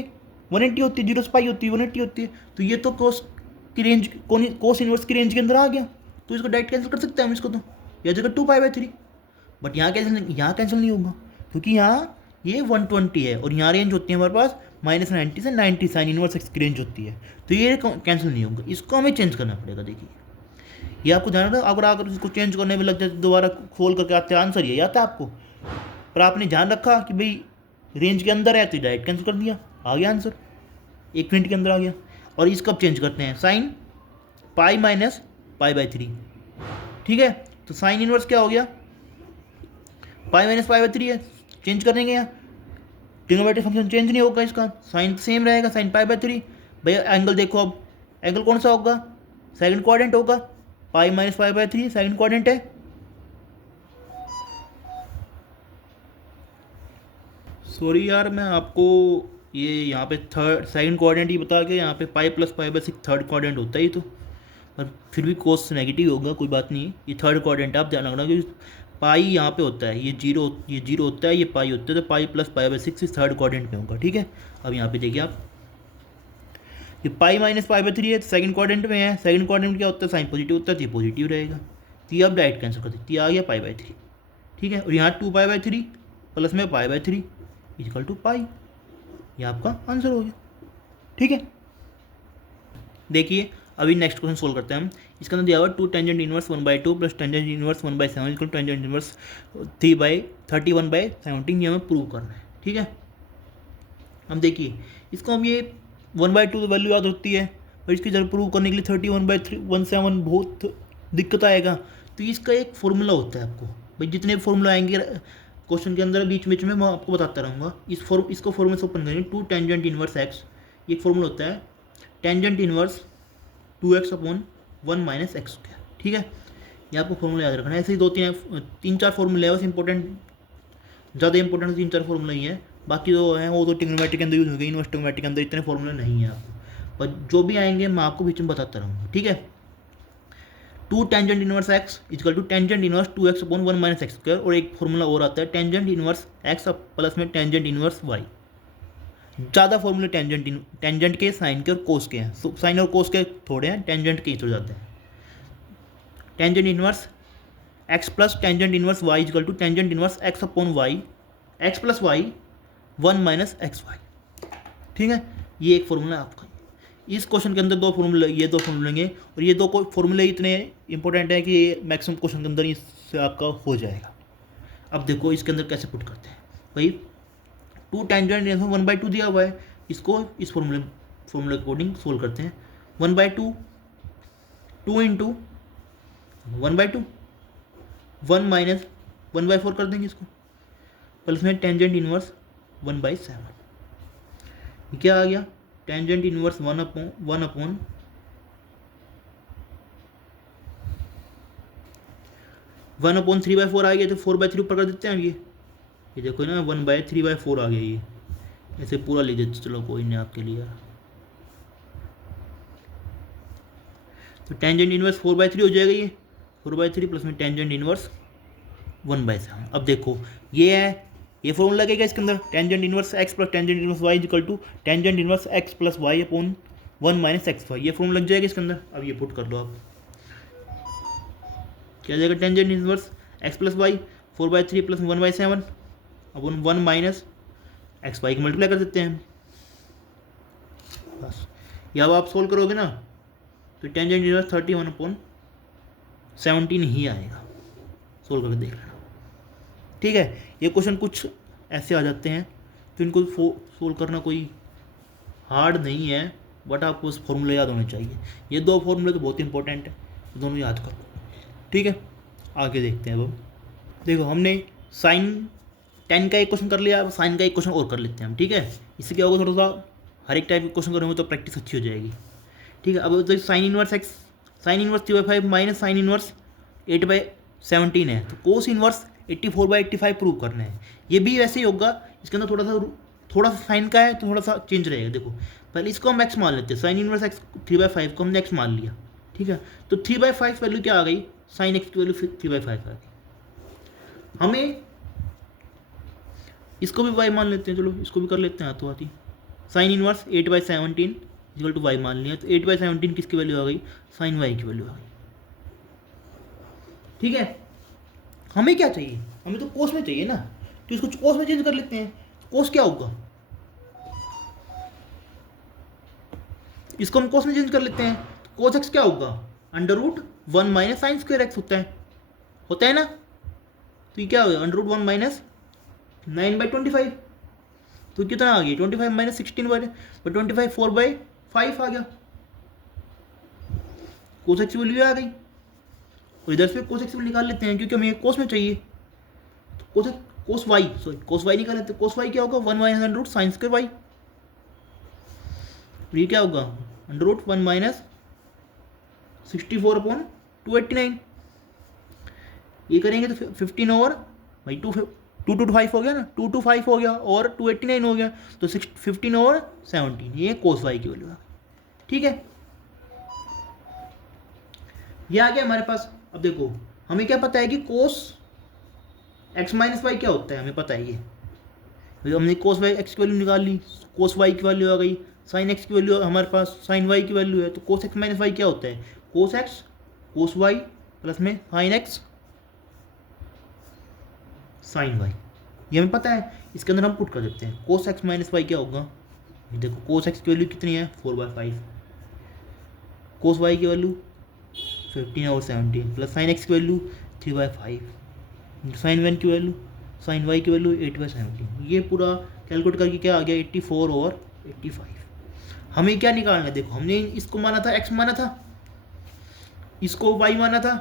180 होती है, 0 से पाई होती है 180 होती है, तो ये तो कोस की रेंज कोस इनवर्स की रेंज के अंदर आ गया, तो इसको डायरेक्ट कैंसिल कर सकते हैं हम इसको, तो यह जगह 2 पाई बाई 3। बट यहाँ कैंसिल नहीं होगा, क्योंकि यहाँ ये 120 है और यहाँ रेंज होती है हमारे पास -90 से 90 साइन इनवर्स एक्स की रेंज होती है, तो ये कैंसिल नहीं होगा, इसको हमें चेंज करना पड़ेगा। देखिए ये आपको ध्यान रखना, अगर इसको चेंज करने में लग जाए तो दोबारा खोल करके आते आंसर यही आता है आपको, पर आपने ध्यान रखा कि भाई रेंज के अंदर है तो डायरेक्ट कैंसिल कर दिया, आ गया आंसर, 1 मिनट के अंदर आ गया। और इसको अब चेंज करते हैं, sine pi minus pi by 3। ठीक है, तो साइन इनवर्स क्या हो गया, पाई माइनस पाई बाई 3 है, चेंज करेंगे यहाँ, ट्रिग्नोमेट्रिक फंक्शन चेंज नहीं होगा इसका, साइन सेम रहेगा, साइन पाई बाई 3। भैया एंगल देखो, अब एंगल कौन सा होगा, सेकंड क्वाड्रेंट होगा, पाई minus pi by 3 second quadrant है। सॉरी यार, मैं आपको ये यहाँ पे थर्ड सेकंड क्वाड्रेंट ही बता के, यहाँ पे pi plus pi by 6 third quadrant होता है ये तो, पर फिर भी कोस नेगेटिव होगा, कोई बात नहीं, ये थर्ड क्वाड्रेंट आप ध्यान रखना, क्योंकि पाई यहाँ पे होता है, ये जीरो होता है, ये पाई होता है, तो पाई प्लस पाई बाई 6 इस थर्ड क्वाड्रेंट में होगा। ठीक है, अब यहाँ पे देखिए आप, ये पाई माइनस पाई बाई 3 है, सेकंड क्वाड्रेंट में है, सेकंड क्वाड्रेंट में क्या होता है, साइन पॉजिटिव होता है, तो ये पॉजिटिव रहेगा, तो ये अब डायरेक्ट कैंसिल कर देती है, आ गया पाई बाई 3। ठीक है, और यहाँ 2 पाई बाई 3 प्लस में पाई बाई 3 इक्वल टू पाई, ये आपका आंसर हो गया। ठीक है, देखिए अभी नेक्स्ट क्वेश्चन सोल्व करते हैं हम। इसके अंदर दिया हुआ 2 tangent inverse 1/2 plus tangent inverse 1/7 equal tangent inverse 31/17 ये हमें प्रूव करना है। ठीक है, हम देखिए इसको हम ये 1/2 वैल्यू याद होती है और इसकी जरूर प्रूव करने के लिए 31/17 बहुत दिक्कत आएगा। तो इसका एक फॉर्मूला होता है, आपको भाई जितने फॉर्मूला आएंगे क्वेश्चन के अंदर बीच बीच में मैं आपको बताता रहूँगा। इसको फॉर्मूला से ओपन करेंगे, 2 टेंजेंट इनवर्स एक्स, ये फॉर्मूला होता है tangent inverse 2x/1 minus x square. ठीक है, ये आपको फॉर्मूला याद रखना है। ऐसे ही 3-4 फॉर्मूले है बस इंपॉर्टेंट, ज़्यादा इंपॉर्टेंट 3-4 फॉर्मूला ही है, बाकी जो है वो तो ट्रिग्नोमेट्री के अंदर यूज हो गई, इनवर्स ट्रिग्नोमेट्री के अंदर इतने फॉर्मूले नहीं है आपको, पर जो भी आएंगे मैं आपको बीच में बताता रहूँगा। ठीक है, 2 tangent inverse x equal to tangent inverse 2x/1 minus x square, और एक फॉर्मूला और आता है टेंजेंट इनवर्स एक्स प्लस में टेंजेंट इनवर्स वाई। ज़्यादा फॉर्मूले टेंजेंट के, साइन के और कोस के हैं, साइन और कोस के थोड़े हैं, टेंजेंट के ही चल जाते हैं। Tangent inverse x plus tangent inverse y equal to tangent inverse x/y, x plus y 1 minus x y. ठीक है, ये एक फॉर्मूला आपका। इस क्वेश्चन के अंदर 2 फॉर्मूले, ये 2 फॉर्मूले लेंगे, और ये 2 फॉर्मूले इतने इंपॉर्टेंट है कि ये मैक्सिमम क्वेश्चन के अंदर इससे आपका हो जाएगा। अब देखो इसके अंदर कैसे पुट करते हैं भाई। 2 टेंजेंट 1/2 दिया हुआ है, इसको इस फॉर्मूले के अकॉर्डिंग सोल्व करते हैं। 1/2 2 इंटू 1/2 1 माइनस 1/4 कर देंगे इसको, प्लस में टेंजेंट इनवर्स 1/7। क्या आ गया, टेंजेंट इनवर्स 1/3/4 आ गया, तो 4/3 ऊपर कर देते हैं ये देखो ना 1/3/4 आ गया, ये ऐसे पूरा लिख देते, चलो कोई नहीं आपके लिए। तो टेंजेंट इनवर्स 4/3 हो जाएगा, ये 4/3 प्लस में टेंजेंट इनवर्स 1/7। अब देखो ये है, ये फॉर्मूला लगेगा इसके अंदर, tangent inverse x plus tangent inverse y equal to tangent inverse x plus y upon 1 minus x y, ये फॉर्मूला लग जाएगा इसके अंदर। अब ये पुट कर लो आप, क्या जाएगा, tangent inverse x plus y 4/3 plus 1/7 upon 1 minus x y को मल्टीप्लाई कर देते हैं बस। या अब आप सोल्व करोगे ना तो टेंजेंट इनवर्स 31/17 ही आएगा, सोल्व करके देख लेना। ठीक है, ये क्वेश्चन कुछ ऐसे आ जाते हैं तो इनको सोल्व करना कोई हार्ड नहीं है, बट आपको उस फॉर्मूले याद होने चाहिए। ये 2 फॉर्मूले तो बहुत इंपॉर्टेंट है, दोनों याद करो। ठीक है, आगे देखते हैं। अब देखो हमने साइन 10 का एक क्वेश्चन कर लिया, अब साइन का एक क्वेश्चन और कर लेते हैं हम। ठीक है, इससे क्या होगा, थोड़ा सा हर एक टाइप के क्वेश्चन करेंगे तो प्रैक्टिस अच्छी हो जाएगी। ठीक है, अब तो sine inverse x, sine inverse 3/5 minus sign inverse 8/17 है, तो कोस इनवर्स 84/85 प्रूव करना है। ये भी वैसे ही होगा, इसके अंदर थोड़ा सा साइन का है तो थोड़ा सा चेंज रहेगा। देखो पहले इसको हम एक्स मान लेते हैं, साइन इनवर्स एक्स 3/5 को हमने एक्स मान लिया। ठीक है, तो 3/5 वैल्यू क्या आ गई, साइन एक्स की वैल्यू 3/5 आ गई। हमें इसको भी वाई मान लेते हैं, चलो इसको भी कर लेते हैं हाथों हाथी। Sine inverse 8/17 equal to y मान लिया, तो 8/17 किसकी वैल्यू आ गई, साइन वाई की वैल्यू आ गई। ठीक है, हमें क्या चाहिए, हमें तो कोस में चाहिए ना, तो इसको कोस में चेंज कर लेते हैं। कोस क्या होगा, इसको हम कोस में चेंज कर लेते हैं। कोस एक्स क्या होगा, √1 माइनस साइन स्क्वायर एक्स होता है ना। तो ये क्या होगा, √1 माइनस 9/25, तो कितना आ गया, 25 माइनस 16/25 4/5 आ गया, कोस एक्स की वैल्यू आ गई। और इधर से कोस एक्स निकाल लेते हैं क्योंकि हमें कोस में चाहिए, तो कोस वाई निकाल लेते हैं। कोस वाई क्या होगा, 1 minus under root sine square y, ये क्या होगा, √1 माइनस 64/289। ये करेंगे तो 15 और भाई 2 हो गया ना, 2 हो गया और 289 हो गया, तो 15 और 17, ये कोस वाई की वैल्यू है। ठीक है, ये आ गया हमारे पास। अब देखो हमें क्या पता है कि कोस एक्स माइनस वाई क्या होता है, हमें पता है ये, हमने कोस वाई एक्स की वैल्यू निकाल ली, कोस वाई की वैल्यू आ गई, साइन एक्स की वैल्यू हमारे पास साइन वाई की वैल्यू है, तो कोस एक्स माइनस वाई क्या होता है, cos x cos y plus में साइन एक्स साइन वाई, ये हमें पता है। इसके अंदर हम पुट कर देते हैं, कोस एक्स माइनस वाई क्या होगा, देखो कोस एक्स की वैल्यू कितनी है, 4/5, कोस वाई की वैल्यू 15/17 प्लस साइन एक्स की वैल्यू 3/5, साइन वन की वैल्यू, साइन वाई की वैल्यू 8/17। ये पूरा कैलकुलेट करके क्या आ गया 84/85। हमें क्या निकालना है, देखो हमने इसको माना था x माना था, इसको y माना था,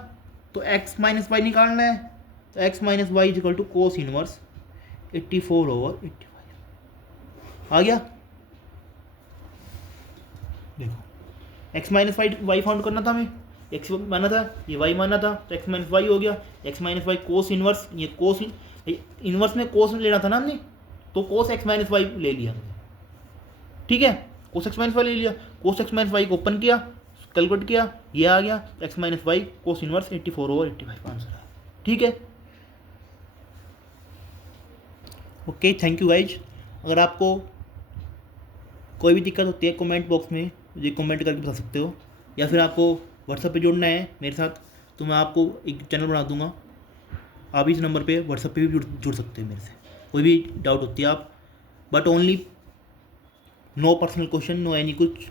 तो x माइनस वाई निकालना है। तो x minus y is equal to cos inverse 84/85 आ गया। देखो x माइनस वाई फाउंड करना था हमें, x माना था, ये y माना था, तो x माइनस वाई हो गया। x minus y cos inverse, ये कोस इनवर्स में कोस लेना था ना हमने, तो कोस x माइनस वाई ले लिया हमने, ठीक है। कोस x माइनस वाई ले लिया, कोस x माइनस वाई को ओपन किया, कैलकुलेट किया, ये आ गया x minus y cos inverse 84/85 answer है, ठीक है। Okay, thank you guys. अगर आपको कोई भी दिक्कत होती है कमेंट बॉक्स में मुझे कमेंट करके बता सकते हो, या फिर आपको व्हाट्सएप पे जुड़ना है मेरे साथ तो मैं आपको एक चैनल बना दूंगा, आप इस नंबर पे व्हाट्सएप पे भी जुड़ सकते हैं मेरे से। कोई भी डाउट होती है आप, but only no personal question, no any कुछ,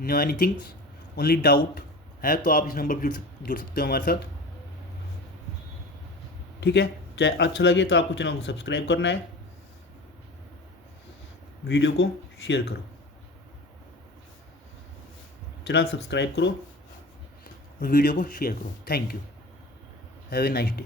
no any things, only doubt है तो आप इस नंबर पर जुड़ सकते हो हमारे साथ, ठीक है। चाहे अच्छा लगे तो आपको चैनल को सब्सक्राइब करना है, वीडियो को शेयर करो, चैनल सब्सक्राइब करो, वीडियो को शेयर करो। Thank you, have a nice day.